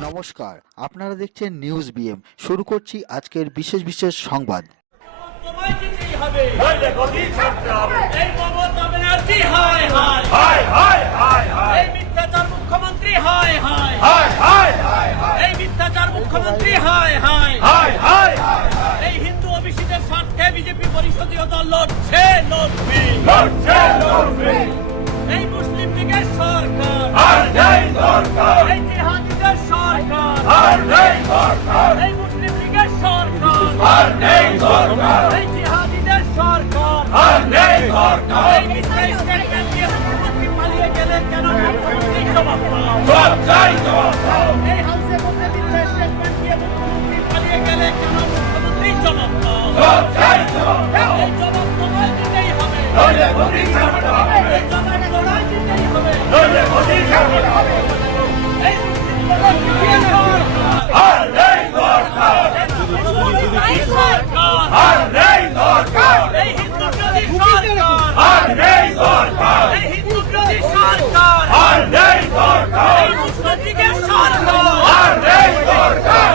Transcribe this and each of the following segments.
নমস্কার আপনারা দেখছেন নিউজ বিএম শুরু করছি আজকের বিশেষ বিশেষ সংবাদ এই হায় হায় হায় হায় হায় হায় এই হায় হায় হায় হায় হায় হায় এই হায় হায় হায় হায় হায় এই বিজেপি পরিষদীয় দল লড়ছে লড়বে লড়ছে লড়বে এই মুসলিম লীগের সরকার আর দরকার নেই দরকার এই মুসলিম লীগের সরকার। আর নেই দরকার এই জিহাদিদের সরকার। আর নেই দরকার এই স্টেটমেন্ট দিয়ে মুখ্যমন্ত্রী পালিয়ে গেলে কেন মুখ্যমন্ত্রী জবাব দাও? সব চাই জবাব দাও। এই হাউসের মধ্যে মিথ্যা স্টেটমেন্ট দিয়ে মুখ্যমন্ত্রী পালিয়ে গেলে কেন মুখ্যমন্ত্রী জবাব দাও? সব চাই জবাব দাও। আর নেই দরকার এই মুসলিম আর নেই দরকার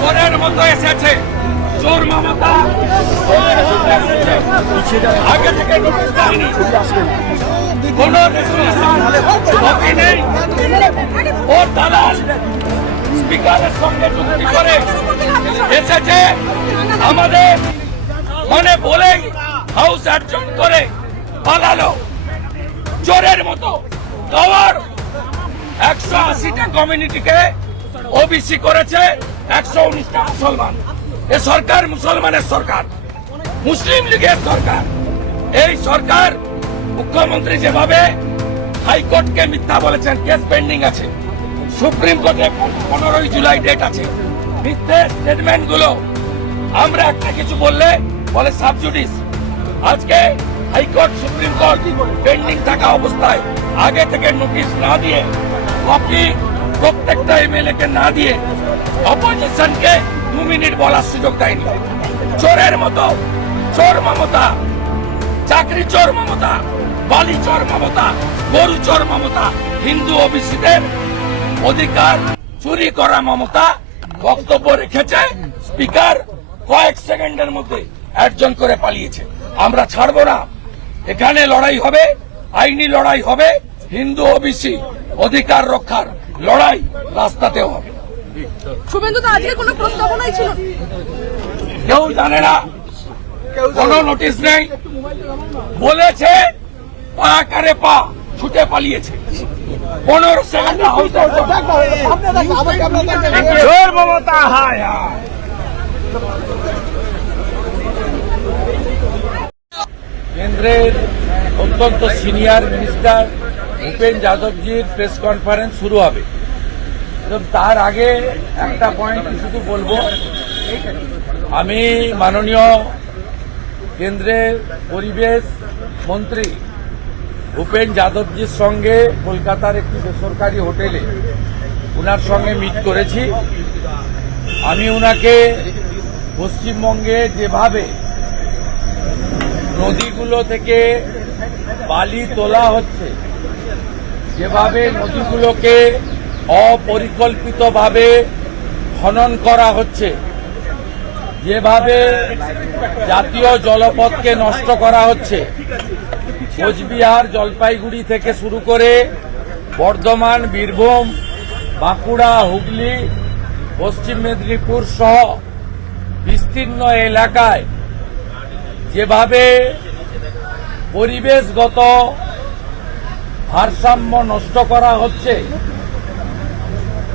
চোরের মতো এসেছে। চোর মমতা। আগে থেকে নোটিশ দেয়নি নেই। ওর দালাল স্পিকারের সঙ্গে চুক্তি করে এসেছে আমাদের। মানে বলেই হাউস অ্যাডজন করে পালালো। চোরের মতো গাওয়ার একশো আশিটা কমিউনিটিকে ওবিসি করেছে। একশো উনিশটা মুসলমান। এ সরকার মুসলমানের সরকার, মুসলিম লীগের সরকার। এই সরকার মুখ্যমন্ত্রী যেভাবে হাইকোর্টকে মিথ্যা বলেছেন, কেস পেন্ডিং আছে। সুপ্রিম কোর্টে পনেরোই জুলাই ডেট আছে। মিথ্যে স্টেটমেন্টগুলো আমরা একটা কিছু বললে বলে সাবজুডিস। আজকে হাইকোর্ট, সুপ্রিম কোর্ট পেন্ডিং থাকা অবস্থায় আগে থেকে নোটিশ না দিয়ে, কপি প্রত্যেকটা এমএলএ কে না দিয়ে অপোজিশনকে দু মিনিট বলার সুযোগ দেয়নি। চোরের মতো, চোর মমতা, চাকরি চোর মমতা, বালি চোর মমতা, গরু চোর মমতা, হিন্দু ওবিসিদের অধিকার চুরি করা মমতা বক্তব্য রেখেছে স্পিকার কয়েক সেকেন্ডের মধ্যে একজন করে পালিয়েছে। আমরা ছাড়বো না। এখানে লড়াই হবে, আইনি লড়াই হবে, হিন্দু ওবিসি অধিকার রক্ষার লড়াই রাস্তাতেও হবে। শুভেন্দু তো আজকে কোনো প্রস্তাবনাই ছিল কেউ জানে না কোনো নোটিশ নেই বলেছে পা পা ছুটে পালিয়েছে পনেরো সেকেন্ড জোর মমতা হায় হায় কেন্দ্রের অত্যন্ত সিনিয়র মিনিস্টার ভূপেন যাদবজির প্রেস কনফারেন্স শুরু হবে তার আগে একটা পয়েন্ট শুধু বলব? আমি মাননীয় কেন্দ্রের পরিবেশ মন্ত্রী ভূপেন যাদবজির সঙ্গে কলকাতার একটি বেসরকারি হোটেলে ওনার সঙ্গে মিট করেছি। আমি ওনাকে পশ্চিমবঙ্গে যেভাবে নদীগুলো থেকে বালি তোলা হচ্ছে, যেভাবে নদীগুলোকে অপরিকল্পিতভাবে খনন করা হচ্ছে। যেভাবে জাতীয় জলপথকে নষ্ট করা হচ্ছে। কোচবিহার জলপাইগুড়ি থেকে শুরু করে বর্ধমান, বীরভূম, বাঁকুড়া, হুগলি, পশ্চিম মেদিনীপুর সহ বিস্তীর্ণ এলাকায় যেভাবে পরিবেশগত ভারসাম্য নষ্ট করা হচ্ছে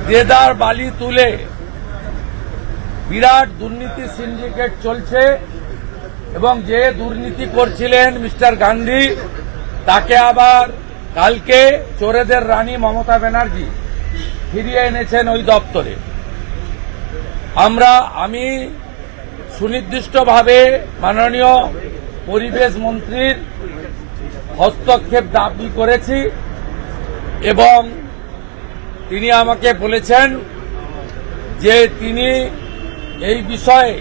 দেদার বালি তুলে বিরাট দুর্নীতি সিন্ডিকেট চলছে এবং যে দুর্নীতি করছিলেন মিস্টার গান্ধী, তাকে আবার কালকে চোরেদের রানী মমতা ব্যানার্জি ফিরিয়ে এনেছেন ওই দপ্তরে। আমরা, আমি সুনির্দিষ্টভাবে মাননীয় পরিবেশ মন্ত্রীর হস্তক্ষেপ দাবি করেছি এবং তিনি আমাকে বলেছেন যে তিনি এই বিষয়ে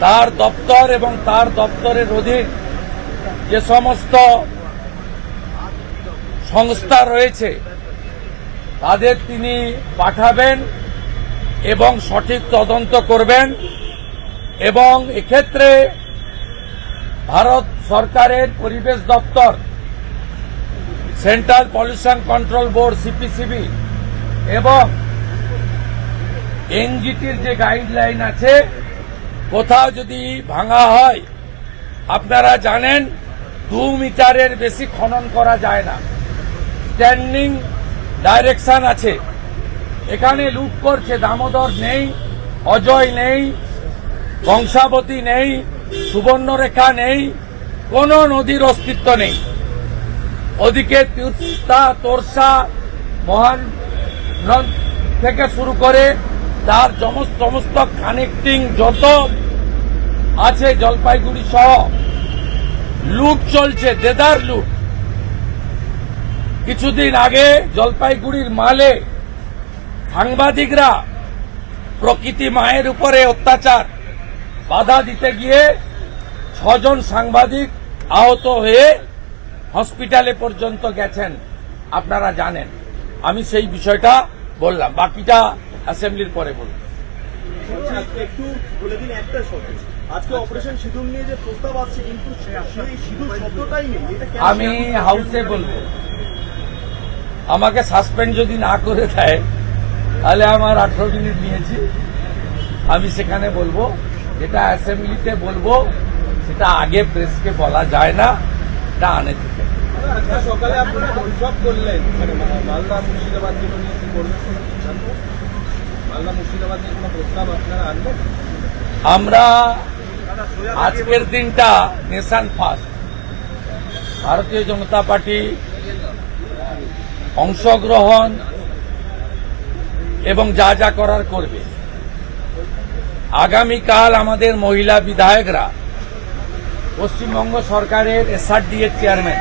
তার দপ্তর এবং তার দপ্তরের অধীন যে সমস্ত সংস্থা রয়েছে, তাদের তিনি পাঠাবেন এবং সঠিক তদন্ত করবেন এবং এক্ষেত্রে ভারত সরকারের পরিবেশ দপ্তর central pollution control board CPCB এবং এনজিটির যে গাইডলাইন আছে, কোথাও যদি ভাঙা হয়, আপনারা জানেন, দু মিটারের বেশি খনন করা যায় না। স্ট্যান্ডিং ডাইরেকশন আছে। এখানে লুট করছে, দামোদর নেই, অজয় নেই, বংশাবতী নেই, সুবর্ণরেখা নেই, কোনো নদীর অস্তিত্ব নেই। ওদিকে তিস্তা তোরসা মহান থেকে শুরু করে তার সমস্ত কানেক্টিং যত আছে জলপাইগুড়ি সহ লুট চলছে, দেদার লুট কিছুদিন আগে জলপাইগুড়ির মালে সাংবাদিকরা প্রকৃতি মায়ের উপরে অত্যাচার, বাধা দিতে গিয়ে ছজন সাংবাদিক আহত হয়ে হসপিটালে পর্যন্ত গেছেন আপনারা জানেন। আমি সেই বিষয়টা বললাম বাকিটা অ্যাসেম্বলির পরে বলব। একটু বলে দিন একটা আজকে অপারেশন সিঁদুর নিয়ে যে প্রস্তাব আসছে কিন্তু সেই সিঁদুর শব্দটাই নেই আমি হাউসে বলব। আমাকে সাসপেন্ড যদি না করে দেয় তাহলে আমার আঠারো মিনিট নিয়েছি। আমি সেখানে বলব যেটা অ্যাসেম্বলিতে বলব সেটা আগে প্রেসকে বলা যায় না এটা আনে সকালে আপনারা বৈঠক করলেন। মানে মালদা মুর্শিদাবাদ যেগুলো নিয়ে কি করবেন? মালদা মুর্শিদাবাদ কোনো প্রস্তাব আপনারা আনবেন? আমরা আজকের দিনটা নেশান ফার্স্ট ভারতীয় জনতা পার্টি অংশগ্রহণ এবং যা যা করার করবে। আগামীকাল আমাদের মহিলা বিধায়করা পশ্চিমবঙ্গ সরকারের এসআরডি এর চেয়ারম্যান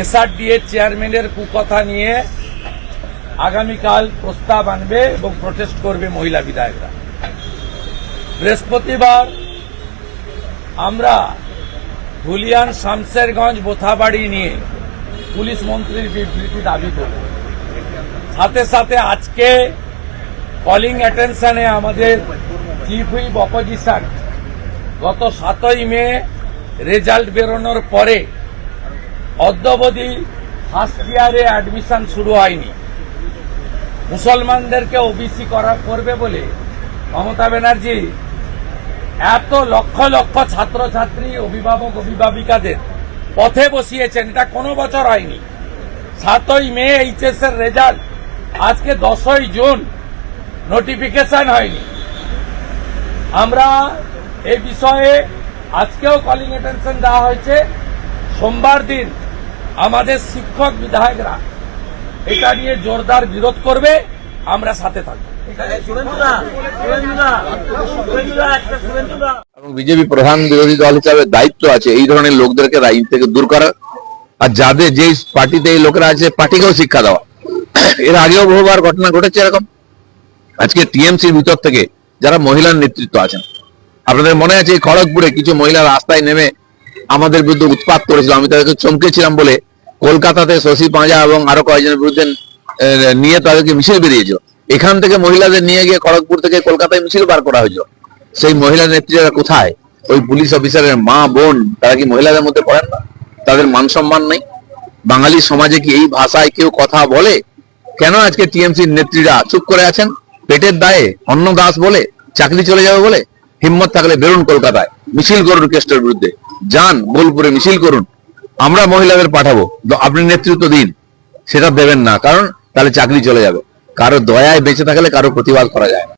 এসআরডি এর চেয়ারম্যানের কুকথা নিয়ে আগামীকাল প্রস্তাব আনবে এবং প্রটেস্ট করবে মহিলা বিধায়করা। বৃহস্পতিবার আমরা ধুলিয়ান শামসেরগঞ্জ বোথাবাড়ি নিয়ে পুলিশ মন্ত্রীর বিবৃতি দাবি করব। সাথে সাথে আজকে কলিং অ্যাটেনশনে আমাদের চিফ হুইপ অপোজিশন গত সাতই মে রেজাল্ট বেরোনোর পরে অদ্যবধি ফার্স্ট ইয়ারে অ্যাডমিশন শুরু হয়নি। মুসলমানদেরকে ওবিসি করা করবে বলে মমতা ব্যানার্জি এত লক্ষ লক্ষ ছাত্রছাত্রী, অভিভাবক, অভিভাবিকাদের পথে বসিয়েছেন। এটা কোনো বছর হয়নি। সাতই মে এইচএস এর রেজাল্ট আজকে দশই জুন। নোটিফিকেশন হয়নি। আমরা এই বিষয়ে আজকেও কলিং অ্যাটেনশন দেওয়া হয়েছে। সোমবার দিন আমাদের শিক্ষক বিধায়করা এটা নিয়ে জোরদার বিরোধ করবে আমরা সাথে থাকব। বিজেপি প্রধান বিরোধী দল হিসাবে দায়িত্ব আছে এই ধরনের লোকদেরকে রাজনীতি থেকে দূর করা আর যাদের যে পার্টিতে এই লোকেরা আছে পার্টিকেও শিক্ষা দেওয়া। এর আগেও বহুবার ঘটনা ঘটেছে এরকম। আজকে টিএমসির ভিতর থেকে যারা মহিলার নেতৃত্ব আছেন আপনাদের মনে আছে এই খড়গপুরে কিছু মহিলা রাস্তায় নেমে আমাদের বিরুদ্ধে উৎপাত করেছিল। আমি তাদেরকে চমকেছিলাম বলে কলকাতাতে শশী পাঁজা এবং আরও কয়েকজনের বিরুদ্ধে নিয়ে তাদেরকে মিছিল বেরিয়েছিল। এখান থেকে মহিলাদের নিয়ে গিয়ে খড়গপুর থেকে কলকাতায় মিছিল বার করা হয়েছিল। সেই মহিলা নেত্রীরা কোথায়? ওই পুলিশ অফিসারের মা, বোন, তারা কি মহিলাদের মধ্যে পড়েন না? তাদের মান সম্মান নেই? বাঙালি সমাজে কি এই ভাষায় কেউ কথা বলে? কেন আজকে টিএমসির নেত্রীরা চুপ করে আছেন? পেটের দায়ে অন্ন দাস বলে, চাকরি চলে যাবে বলে? হিম্মত থাকলে বেরুন কলকাতায়। মিছিল করুন কেস্টের বিরুদ্ধে। যান বোলপুরে মিছিল করুন। আমরা মহিলাদের পাঠাবো। আপনি নেতৃত্ব দিন। সেটা দেবেন না। কারণ তাহলে চাকরি চলে যাবে। কারও দয়ায় বেঁচে থাকলে কারও প্রতিবাদ করা যায় না।